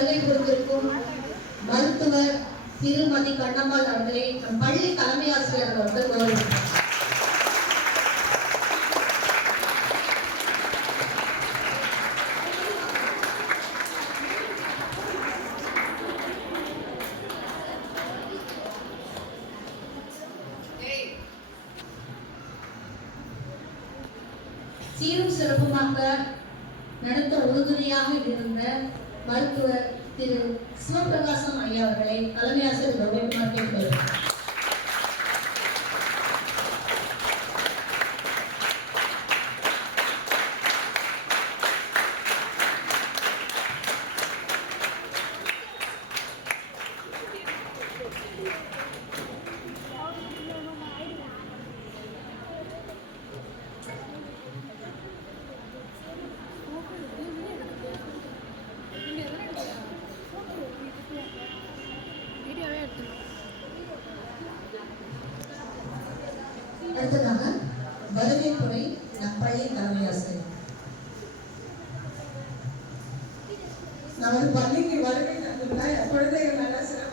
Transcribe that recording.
வருகை புரிந்திருக்கும் மருத்துவர் திருமதி கண்ணம்மாள் அவர்களை நம் பள்ளி தலைமை ஆசிரியர் அவர்கள் கௌரவித்தார். சீரும் சிறப்புமாக நடத்த உறுதுணையாக இருந்த மருத்துவர் திரு சிவபிரகாசம் ஐயா அவர்களை தலைமை ஆசிரியர் கௌரவிக்குமாறு கேட்டுக்கொள்கிறேன். அடுத்ததாக வரவேற்புரை நம் பள்ளி தலைமை ஆசிரியர். நமது பள்ளிக்கு வருகை தந்துள்ள குழந்தைகள் நல்ல சிறப்பு